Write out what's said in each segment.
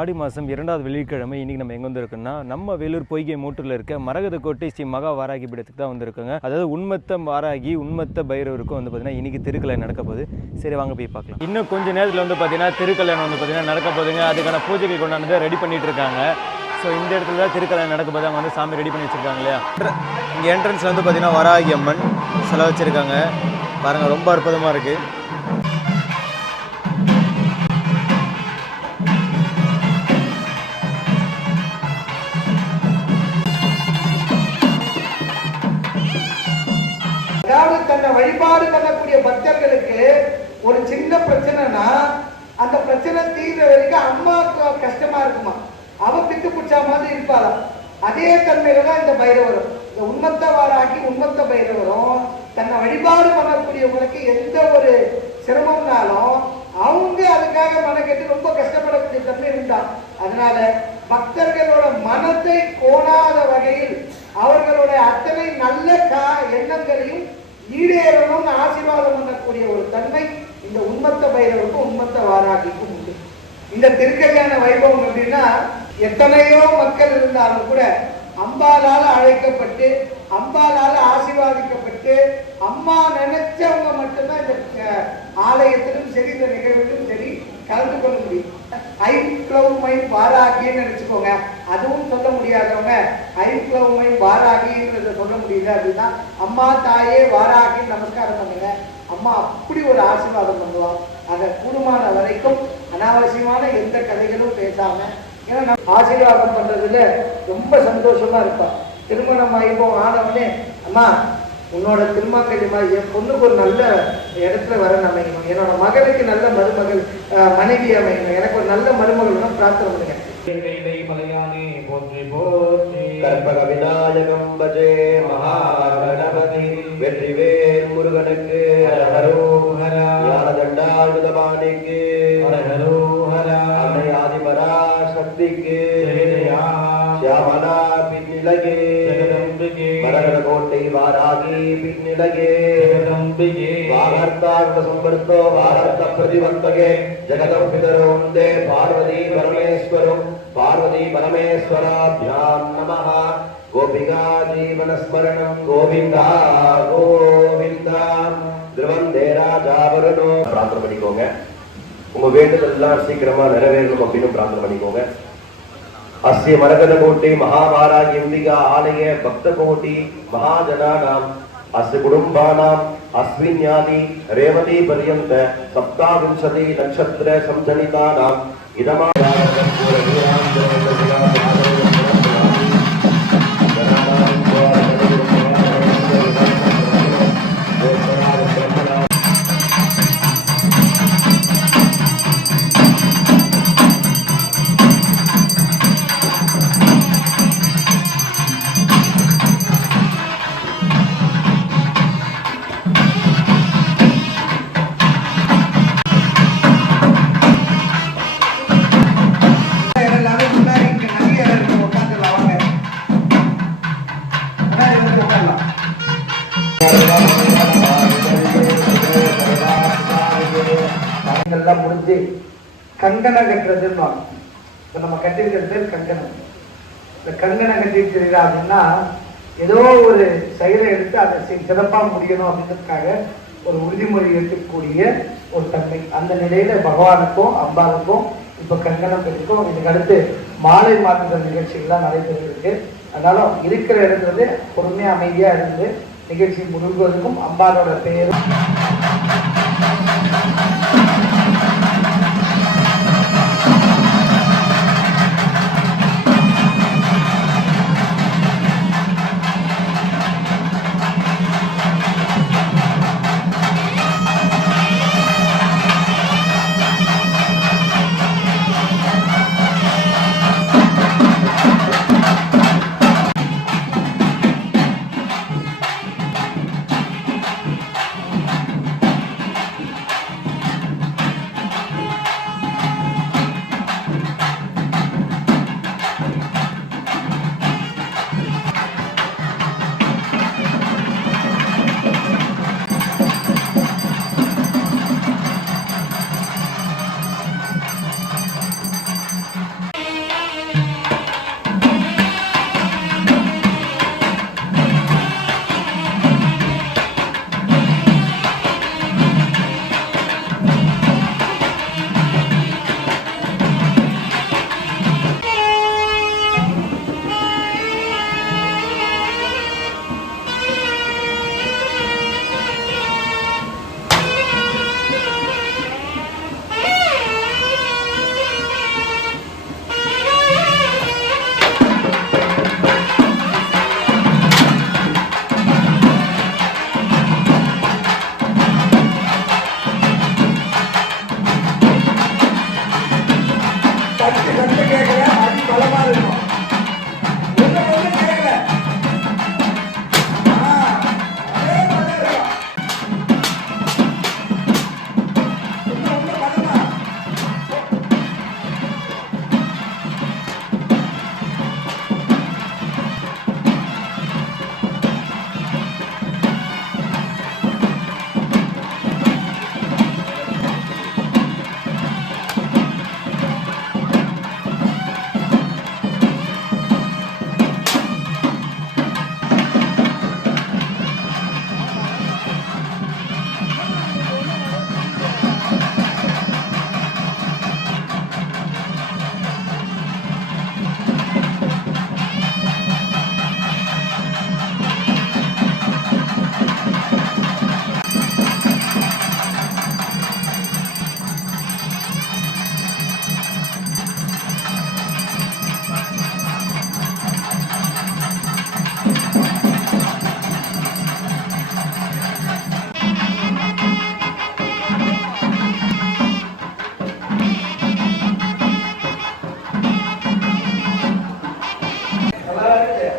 ஆடி மாதம் 2வது வெள்ளிக்கிழமை இன்றைக்கி நம்ம எங்கே வந்திருக்கோம்னா நம்ம வேலூர் பொய்கை மூட்டில் இருக்க மரகத கோட்டை ஸ்ரீ மகா வாராகி பீடத்துக்கு தான் வந்திருக்கோங்க. அதாவது உண்மத்த வாராகி உண்மத்த பைரவருக்கும் வந்து பார்த்திங்கன்னா இன்றைக்கி திருக்கல்யாணம் நடக்க போகுது. சரி வாங்க போய் பார்க்கலாம். இன்னும் கொஞ்சம் நேரத்தில் வந்து பார்த்திங்கன்னா திருக்கல்யாணம் வந்து பார்த்திங்கன்னா நடக்க போகுதுங்க. அதுக்கான பூஜைகள் கொண்டாந்து ரெடி பண்ணிகிட்டு இருக்காங்க. ஸோ இந்த இடத்துல தான் திருக்கல்யாணம் நடக்க போது அவங்க வந்து சாமி ரெடி பண்ணி வச்சுருக்காங்க இல்லையா. இங்கே என்ட்ரன்ஸில் வந்து பார்த்திங்கன்னா வராகி அம்மன் சிலை வச்சுருக்காங்க பாருங்கள், ரொம்ப அற்புதமாக இருக்குது. தன்னை வழிபாடு பண்ணக்கூடிய பக்தர்களுக்கு ஒரு சின்ன பிரச்சனைனா அந்த பிரச்சனை தீர்ற வரைக்கும் அம்மாவுக்கு கஷ்டமா இருக்குமா, அவ பித்து பிடிச்சா மாதிரி இருப்பாளா. அதே தன்மையில தான் இந்த பைரவரும், இந்த உண்மத்த வாராகி உண்மத்த பைரவரும் தன்னை வழிபாடு பண்ணக்கூடியவங்களுக்கு எந்த ஒரு சிரமம்னாலும் அவங்க அதுக்காக மனக்கெட்டு ரொம்ப கஷ்டப்படக்கூடிய தன்மை இருந்தா. அதனால பக்தர்களோட மனத்தை கோணாத வகையில் அவர்களுடைய அத்தனை நல்ல எண்ணங்களையும் ஈடேறணும்னு ஆசீர்வாதம் பண்ணக்கூடிய ஒரு தன்மை இந்த உண்மத்த பைரவருக்கும் உண்மத்த வாராகிக்கும் உண்டு. இந்த திருக்கல்யாண வைபவம் எப்படின்னா, எத்தனையோ மக்கள் இருந்தாலும் கூட அம்பாலால அழைக்கப்பட்டு அம்பாலால ஆசீர்வாதிக்கப்பட்டு அம்மா நினைச்சவங்க மட்டும்தான் இந்த ஆலயத்திலும் சரி இந்த நிகழ்விலும் சரி கலந்து கொள்ள முடியும். ஐக்ளவுமை வாராகின்னு நினைச்சுக்கோங்க, அதுவும் சொல்ல முடியாதவங்க ஐக்ளவுமை வாராகின்றத சொல்ல முடியல அப்படின்னா அம்மா தாயே வாராகி நமஸ்காரம் பண்ணுங்க. அம்மா அப்படி ஒரு ஆசீர்வாதம் பண்ணுவான். அதை கூடுமான வரைக்கும் அனாவசியமான எந்த கதைகளும் பேசாம, ஏன்னா நம்ம ஆசீர்வாதம் பண்றதுல ரொம்ப சந்தோஷமா இருப்பான். திருமணம் வைபவம் ஆனவனே, அம்மா உன்னோட திருமணமா என் பொண்ணுக்கு ஒரு நல்ல இடத்துல வர அமையணும், என்னோட மகளுக்கு நல்ல மருமகள் மனைவி அமையணும், எனக்கு ஒரு நல்ல மருமகள் பிரார்த்தனை பண்ணுங்க. கற்பக விநாயகம் பஜே மகாகணபதி வெற்றிவேல் முருகனுக்கு தண்டாயுதபாணிக்கு அன்னை ஆதிபரா சக்திக்கு சியாமலா பின்னிலகே மரகத கோட்டை வாராகி பின்னிலகே வாகர்த்தார்த்த சம்பர்த்தோ வாகர்த்த பிரதிவந்தகே ஜெகதம் பிதரோந்தே பார்வதி பரமேஸ்வரம் பார்வதி பரமேஸ்வராபியாம் நமஹ. கோபிகா ஜீவனஸ்மரணம் கோவிந்தா கோவிந்தா திருவந்தே ராஜாவரணோ. பிரார்த்தனை பண்ணிக்கோங்க, உங்க வேண்டுதல் எல்லாம் சீக்கிரமா நிறைவேறணும் அப்படின்னு பிரார்த்தனை பண்ணிக்கோங்க. அஸ்ய மரகத கோட்டை மகாவாராகி அம்பிகா ஆலய பக்த கோட்டி மகாஜனானாம் அஸ்ய குடும்பானாம் அஸ்வின்யாதி ரேவதி பர்யந்த சப்தாவிம்சதி நட்சத்திர சம்ஜனிதானாம் இதமா முடிஞ்சு கங்கணம் கட்டுறதுன்னு இப்ப நம்ம கட்டிருக்கிறது பேர் கங்கணம். இந்த கங்கணம் கட்டிட்டு இருக்கிறா அப்படின்னா ஏதோ ஒரு செயலை எடுத்து அதை சிறப்பா முடியணும் அப்படின்றதுக்காக ஒரு உறுதிமொழி எடுக்கக்கூடிய ஒரு தன்மை. அந்த நிலையில பகவானுக்கும் அம்பாளுக்கும் இப்ப கங்கணம் கட்டிக்கும். இதுக்கு அடுத்து மாலை மாற்றுதல் நிகழ்ச்சிகள்லாம் நடைபெற்றிருக்கு. அதனால இருக்கிற இடத்துல பொறுமையா அமைதியா இருந்து நிகழ்ச்சி முழுவதுக்கும் அம்பாளோட பெயரும்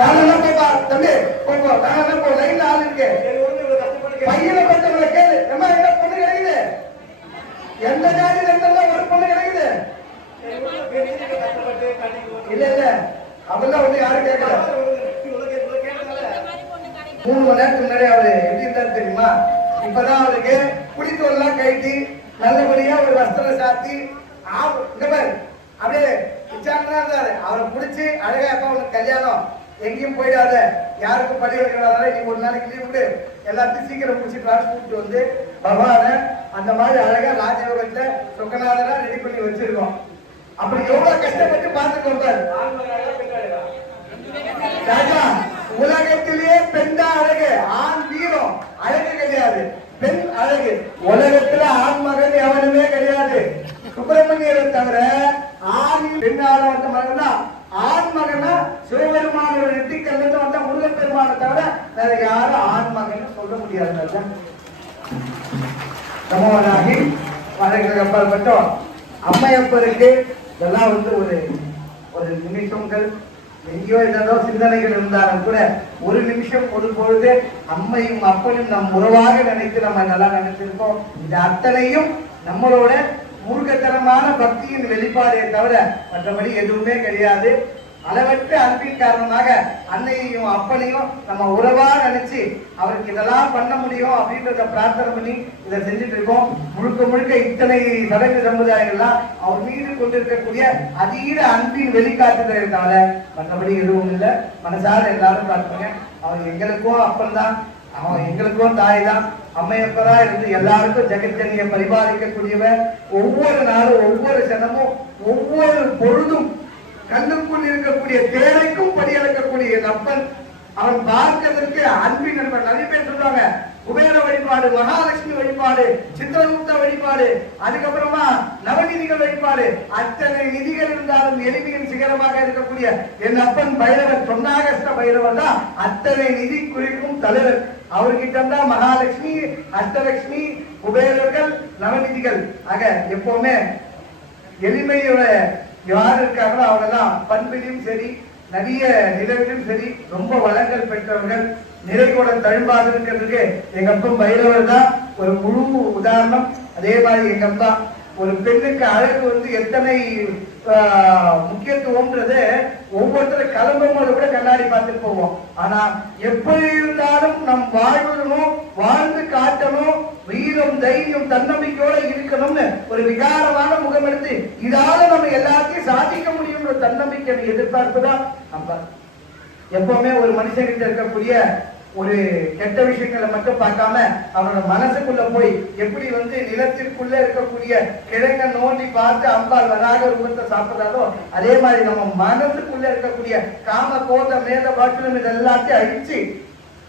தானே போப்பா தம்பி போப்போ தானே போ லைன்ல ஆள் இருக்கு பையனை பத்தவங்களை கேளு நம்ம என்ன பொண்ணு கிடைக்குது எந்த ஜாதியில இருந்தாலும் ஒரு பொண்ணு கிடைக்குது இல்ல இல்ல அதெல்லாம் வந்து யாரும் கேட்கல 3 மணி நேரத்துக்கு முன்னாடி அவரு எப்படி இருந்தாரு தெரியுமா இப்பதான் அவருக்கு குடித்தோல்லாம் கட்டி நல்லபடியா ஒரு வஸ்திரம் சாத்தி இங்க பாரு அப்படியே விசாரணா இருந்தாரு அவரை பிடிச்சி அழகா அப்பா உனக்கு கல்யாணம் எங்கேயும் போயிடாத யாருக்கும் படி வைக்கிறாங்க நீ ஒரு நாளைக்கு லீவ் விட்டு எல்லாத்தையும் சீக்கிரம் முடிச்சுட்டு கூப்பிட்டு வந்து பகவான அந்த மாதிரி அழகா ராஜயோகத்துல சொக்கநாதனா ரெடி பண்ணி வச்சிருக்கோம் அப்படி எவ்வளவு கஷ்டப்பட்டு பார்த்துக்கோங்க ராஜா உலகத்திலேயே பெண் தான் அழகு ஆண் வீரம் அழகு கிடையாது பெண் அழகு உலகத்துல ஆண் மகன் எவனுமே கிடையாது சுப்பிரமணியரை தவிர ஆண் பெண் ஆளவந்த மகன் தான் ஆண் மகனா சிவபெருமானோட நெத்திக்கல்ல வந்த முருகன் பெருமானை தவிர வேற யாரும் ஆண் மகன் சொல்ல முடியாது சமவனாகி வழக்கு அப்பால் மட்டும் அம்மையப்பருக்கு இதெல்லாம் வந்து ஒரு நிமிஷங்கள் எங்கேயோ ஏதோ சிந்தனைகள் இருந்தாலும் கூட ஒரு நிமிஷம் ஒரு பொழுது அம்மையும் அப்பனும் நம் உறவாக நினைத்து நம்ம நல்லா நினைச்சிருக்கோம் இது அத்தனையும் நம்மளோட மூர்க்கத்தனமான பக்தியின் வெளிப்பாடே தவிர மற்றபடி எதுவுமே கிடையாது அளவற்ற அன்பின் காரணமாக அன்னையையும் அப்பனையும் நம்ம உறவா நினைச்சு அவருக்கு இதெல்லாம் பண்ண முடியும் அப்படின்றத பிரார்த்தனை பண்ணி இதை செஞ்சுட்டு இருக்கோம் முழுக்க முழுக்க இத்தனை சடங்கு சமுதாயங்கள்லாம் அவர் மீது கொண்டிருக்கக்கூடிய அதீத அன்பின் வெளிக்காட்டுதலை தவிர மற்றபடி எதுவும் இல்லை மனசார எல்லாரும் பார்த்துங்க அவர் எங்களுக்கும் அப்பன் தான் அவன் எங்களுக்கும் தாய் தான் அம்மையப்பரா இருந்து எல்லாருக்கும் ஜெகஜனியை பரிபாலிக்கக்கூடியவன் ஒவ்வொரு நாளும் ஒவ்வொரு சனமும் ஒவ்வொரு பொழுதும் கண்ணுக்குள் இருக்கக்கூடிய தேரைக்கும் படியளக்கக்கூடிய நப்பன் அவன் பார்க்கிறதுக்கு அன்பின் நண்பன் நிறைய பேர் சொல்றாங்க குபேர வழிபாடு மகாலட்சுமி வழிபாடு சித்திரகுப்த வழிபாடு அதுக்கப்புறமா நவநிதிகள் வழிபாடு அத்தனை நிதிகள் இருந்தாலும் எளிமையின் சிகரமாக இருக்கக்கூடிய என் அப்பன் பைரவர் சொன்னாகஸ்த பைரவர் தான் அத்தனை நிதி குறிக்கும் தலைவர் அவர்கிட்ட தான் மகாலட்சுமி அஷ்டலட்சுமி குபேரர்கள் நவநிதிகள் ஆக எப்பவுமே எளிமையோட யார் இருக்காங்களோ அவங்கெல்லாம் பண்பிலும் சரி நிறைய நிலவிலும் சரி ரொம்ப வளங்கள் பெற்றவர்கள் நிறைகூட தழும்பாது இருக்கிறதுக்கு எங்க அப்பன் பைரவர் தான் ஒரு முழு உதாரணம் அதே மாதிரி எங்க அப்பா ஒரு பெண்ணுக்கு அழகு வந்து எத்தனை முக்கியத்துவம்ன்றது ஒவ்வொருத்தரும் கிளம்பும் போது கூட கண்ணாடி பார்த்துட்டு போவோம் ஆனா எப்படி இருந்தாலும் நம் வாழ்வனும் வாழ்ந்து காட்டணும் வீரம் தைரியம் தன்னம்பிக்கையோட இருக்கணும்னு ஒரு விகாரமான முகம் எடுத்து இதால நம்ம எல்லாத்தையும் சாதிக்க முடியும்ன்ற தன்னம்பிக்கை எதிர்பார்ப்புதான் நம்ம எப்பவுமே ஒரு மனுஷங்கிட்ட இருக்கக்கூடிய ஒரு கெட்ட விஷயங்களை மட்டும் பார்க்காம அவனோட மனசுக்குள்ள போய் எப்படி வந்து நிலத்திற்குள்ள இருக்கக்கூடிய கிழங்க நோண்டி பார்த்து அம்பாள் வராக ரூபத்தை சாப்பிடுறாரோ அதே மாதிரி நம்ம மனசுக்குள்ள இருக்கக்கூடிய காம கோத மேத பாட்டிலும் இது எல்லாத்தையும் அழிச்சு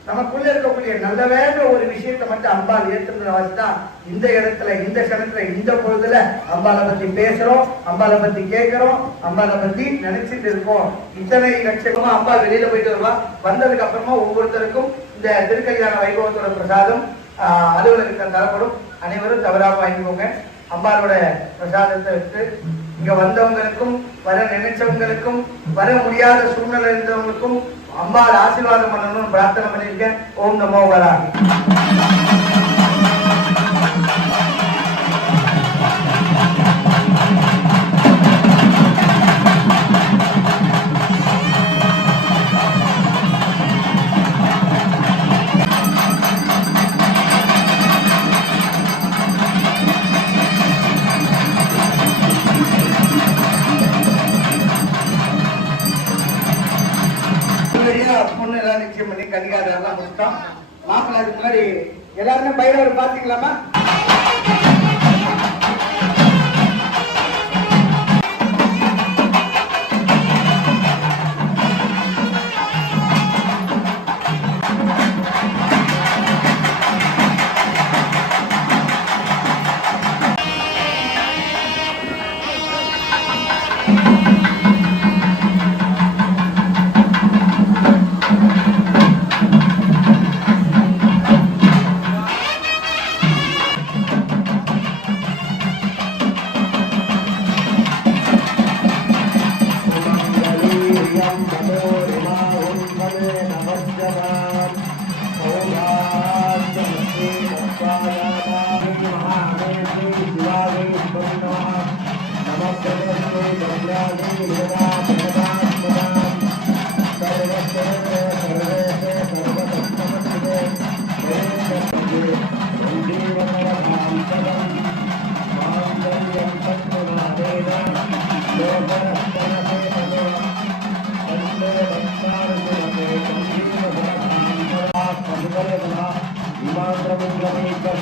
நமக்குள்ள இருக்கக்கூடிய நல்ல வேண்ட ஒரு விஷயத்தை மட்டும் அம்பாள் ஏற்றுக்கிற வச்சுதான் இந்த இடத்துல இந்த கணத்துல இந்த பொழுதுல அம்பாளை பத்தி பேசுறோம் அம்பாளை பத்தி கேட்கிறோம் அம்பாளை பத்தி நினைச்சிட்டு இருக்கோம் இத்தனை லட்சமா அம்பாள் வெளியில போயிட்டு வருவா வந்ததுக்கு அப்புறமா ஒவ்வொருத்தருக்கும் இந்த திருக்கல்யாண வைபவத்தோட பிரசாதம் அலுவலகத்தில் தரப்படும் அனைவரும் தவறாம வாங்கிக்கோங்க அம்பாளோட பிரசாதத்தை வச்சு இங்க வந்தவங்களுக்கும் வர நினைச்சவங்களுக்கும் வர முடியாத சூழ்நிலை இருந்தவங்களுக்கும் அம்பாள் ஆசீர்வாதம் பண்ணணும்னு பிரார்த்தனை பண்ணியிருக்கேன் ஓம் நமோ வராகி பொண்ணு எல்லாம் நிச்சயம் பண்ணி கன்னிகாதாரெல்லாம் முடிச்சிட்டோம் மாப்பிள்ளை அதுக்கு முன்னாடி எல்லாருமே பைரவர் பாத்தீங்களாமா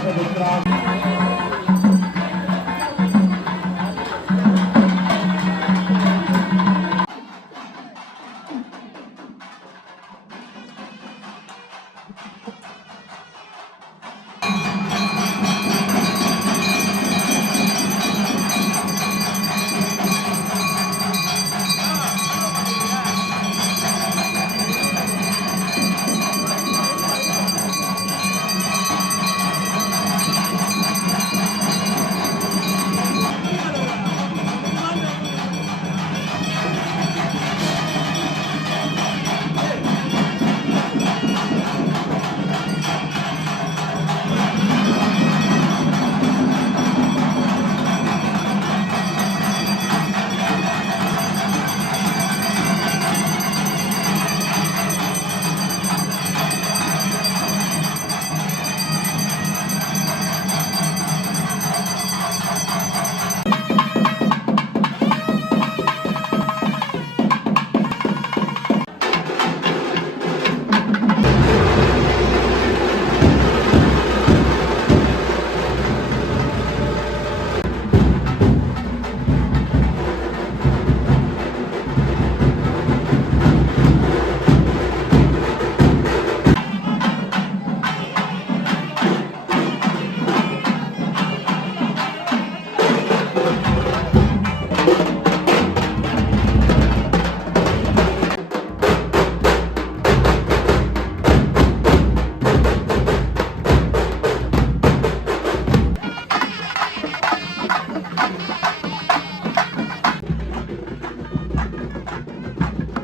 पुत्रान्